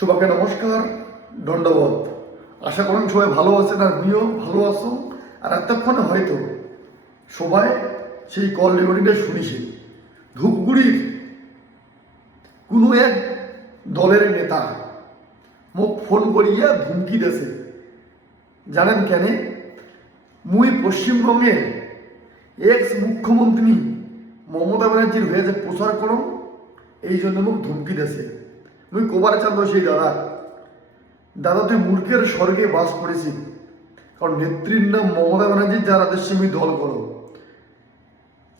সবাইকে নমস্কার, দণ্ডবোধ। আশা করেন সবাই ভালো আছেন, আর আমিও ভালো আছো। আর এতক্ষণে হয়তো সবাই সেই কল রেকর্ডিংটা শুনেছে। ধূপগুড়ির কোনো এক দলের নেতা মোক ফোন করিয়া ধুমকি দেছে। জানেন কেন? মুই পশ্চিমবঙ্গের এক্স মুখ্যমন্ত্রী মমতা ব্যানার্জির হয়ে যে প্রচার করো, এই জন্য মোক ধুমকি দেছে। মুই কবার চাঁদ সেই দাদা তুই মূর্খের স্বর্গে বাস করেছি, কারণ নেত্রীর নাম মমতা ব্যানার্জির, যার আদেশে আমি দল করো।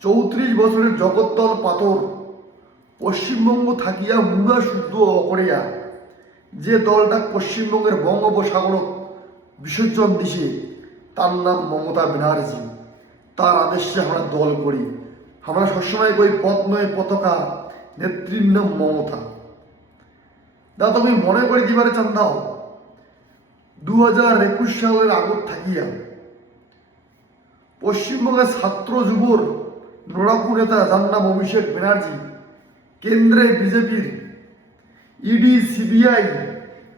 34 বছরের জগদ্দল পাথর পশ্চিমবঙ্গ থাকিয়া মুড়া শুদ্ধ অকরিয়া যে দলটা পশ্চিমবঙ্গের বঙ্গোপসাগর বিসর্জন দিছে, তার নাম মমতা ব্যানার্জি। তার আদেশে আমরা দল করি। আমরা সবসময় কই পথ নয় পতাকা, নেত্রীর নাম মমতা। দাদা তুমি মনে করে দিবারে চান দাও, 2021 সালের আগত থাকিয়া পশ্চিমবঙ্গের ছাত্র যুবর লড়াকু নেতা, যার নাম অভিষেক ব্যানার্জি, কেন্দ্রে বিজেপির ইডি সিবিআই,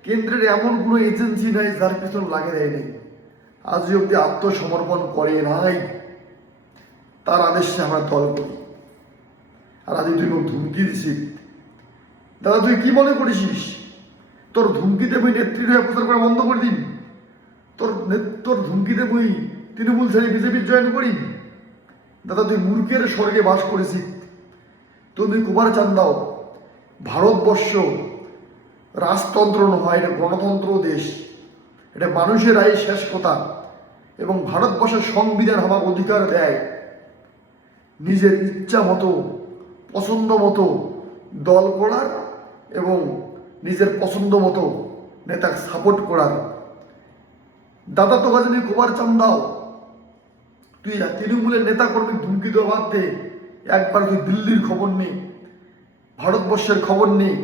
কেন্দ্রের এমন কোনো এজেন্সি নাই যার পেছন লাগে দেয় নেই, আজ অব্দি আত্মসমর্পণ করে নাই। তার আদেশে আমরা দল করি। আর আজ তুই ধুমকি দিছিস। দাদা তুই কি মনে করেছিস তোর ধুমকিতে বই নেত্রীর হয়ে প্রচার করা বন্ধ করে দিন? তোর ধুমকিতে বই তৃণমূল ছেড়ে বিজেপির জয়েন করি? দাদা তুই মূর্খের স্বর্গে বাস করেছিস। তুমি কুমার চান দাও, ভারতবর্ষ রাজতন্ত্র নয়, এটা গণতন্ত্র দেশ। এটা মানুষের আয় শেষ কথা। এবং ভারতবর্ষের সংবিধান আমার অধিকার দেয় নিজের ইচ্ছা মতো, পছন্দ মতো দল করার এবং নিজের পছন্দ মতো নেতাকে সাপোর্ট করার। দাদা তো কাজে খবর চান দাও, তুই তৃণমূলের নেতা কর্মী ধুমকি দেওয়া বাদ দে। একবার তুই দিল্লির খবর নেই, ভারতবর্ষের খবর নেই।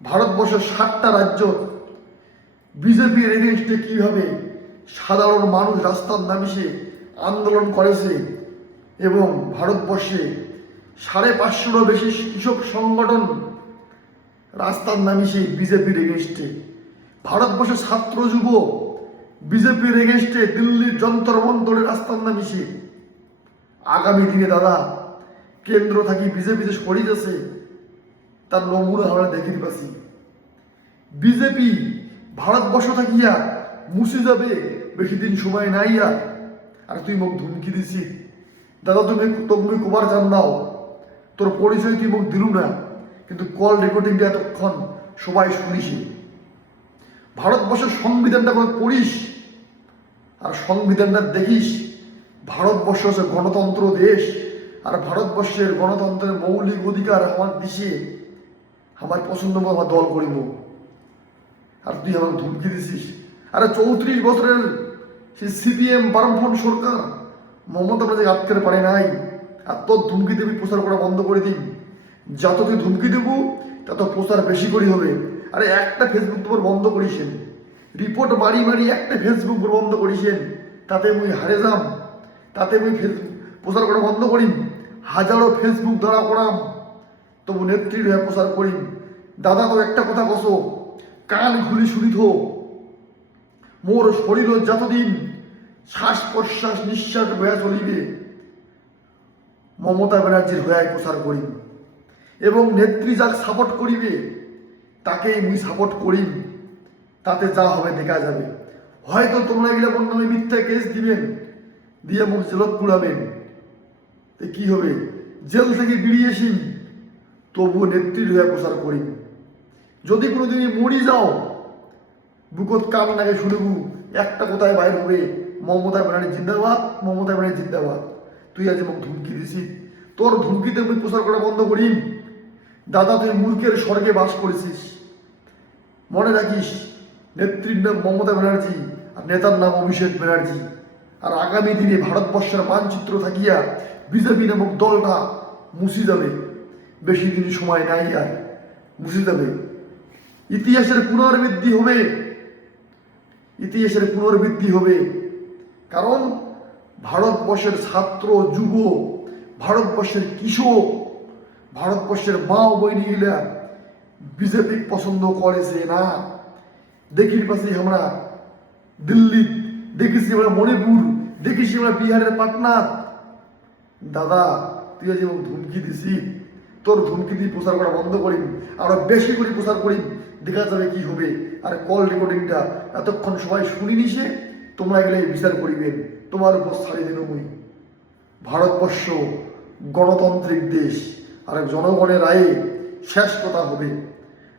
ভারতবর্ষের 7টা রাজ্য বিজেপির এগেনস্টে কিভাবে সাধারণ মানুষ রাস্তার নামিয়ে আন্দোলন করেছে, এবং ভারতবর্ষে 550-টিরও বেশি কৃষক সংগঠন রাস্তার নামিয়ে বিজেপির এগেনস্টে। ভারতবর্ষের ছাত্র যুব বিজেপির এগেনস্টে দিল্লির যন্তর মন্তরে রাস্তার নামিয়ে। আগামী দিনে দাদা কেন্দ্র থাকি বিজেপিতে সরি যাচ্ছে, তার নমুনা আমরা দেখে পাচ্ছি। বিজেপি ভারতবর্ষ থাকিয়া মুছে যাবে, বেশি দিন সময় নাই। আর তুই মোক ধুমকি দিছি। দাদা তুমি কুমার চান দাও, তোর পরিচয় তুই মোক দিলু না, কিন্তু কল রেকর্ডিংটা এতক্ষণ সবাই শুনিছি। ভারতবর্ষের সংবিধানটা পড়িস আর সংবিধানটা দেখিস। ভারতবর্ষ হচ্ছে গণতন্ত্র দেশ, আর ভারতবর্ষের গণতন্ত্রের মৌলিক অধিকার আমার দিছে। আমার পছন্দ মতো আমার দল করিব। আর তুই আমার ধুমকি দিছিস। আরে 34 বছরের সেই সিপিএম বামফ্রন্ট সরকার মমতা ব্যানার্জি আটকে পারে নাই। আর তোর ধুমকি দেবী প্রচার করা বন্ধ করে দিন। যত তুই ধুমকি দেব তত প্রচার বেশি করে হবে। আরে একটা ফেসবুক তোমার বন্ধ করিছেন, রিপোর্ট মারি মারি একটা ফেসবুক বন্ধ করিছেন, তাতে মুই হারে যাম। তাতে মুই প্রচার করা বন্ধ করিম, হাজারো ফেসবুক ধরা করাম, তবু নেত্রীর হয়ে প্রচার করিম। দাদা তো একটা কথা কসো, কান খুলি শুনিত, মোর শরীর যতদিন শ্বাস প্রশ্বাস নিঃশ্বাস বয়া চলিবে, মমতা ব্যানার্জির হয়ে প্রচার করিম। এবং নেত্রী যাক সাপোর্ট করিবে তাকেই মুই সাপোর্ট করিম। তাতে যা হবে দেখা যাবে। হয়তো তোমরা এগুলো বন্ধ হয়ে মিথ্যা কেস দিবেন, দিয়ে মুখ জেলত পুরাবেন। কি হবে? জেল থেকে বেরিয়েছি, তবুও নেত্রীর হয়ে প্রচার করিম। যদি কোনোদিনই মরি যাও, বুকত কান নাগে শুনবু একটা কোথায় বাইর হবে, মমতা ব্যানার্জি জিন্দাবাদ, মমতা ব্যানার্জি জিন্দাবাদ। তুই আজ মোক ধুমকি দিছিস। তোর ধুমকিতে আমি প্রচার করা বন্ধ করিম। দাদা তুই মূর্খের স্বর্গে বাস করেছিস। মনে রাখিস, নেত্রীর নাম মমতা ব্যানার্জি আর নেতার নাম অভিষেক ব্যানার্জি। আর আগামী দিনে ভারতবর্ষের মানচিত্র থাকিয়া বিজেপি নামক দলটা মুছে যাবে, বেশি দিন সময় নাই। আর মুছে যাবে। ইতিহাসের পুনরাবৃত্তি হবে, ইতিহাসের পুনরাবৃত্তি হবে। কারণ ভারতবর্ষের ছাত্র যুব, ভারতবর্ষের কৃষক, ভারতবর্ষের মা ও বৈনীরা বিজেপি পছন্দ করেছে না। দেখির পাশে আমরা দিল্লি দেখেছি, আমরা মণিপুর দেখেছি, আমরা বিহারের পাটনা। দাদা তুই যেমন ধুমকি দিছি, তোর ধুমকি দিয়ে প্রচার করা বন্ধ করি, আরো বেশি করে প্রচার করি, দেখা যাবে কি হবে। আর কল রেকর্ডিংটা এতক্ষণ সবাই শুনি নিছে, তোমরা গেলে বিচার করিবেন, তোমার উপর ছাড়ি দিন। মই ভারতবর্ষ গণতান্ত্রিক দেশ, আর জনগণের রায়ে শেষ কথা হবে।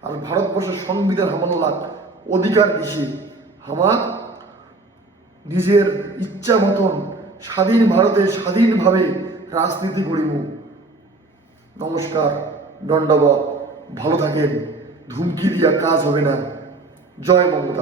আর ভারতবর্ষের সংবিধান হামানোর অধিকার দিছে, আমার নিজের ইচ্ছা মতন স্বাধীন ভারতে স্বাধীনভাবে রাজনীতি করিব। নমস্কার, দণ্ডবত, ভালো থাকেন। ধুমকি দিয়া কাজ হবে না। জয় মমতা।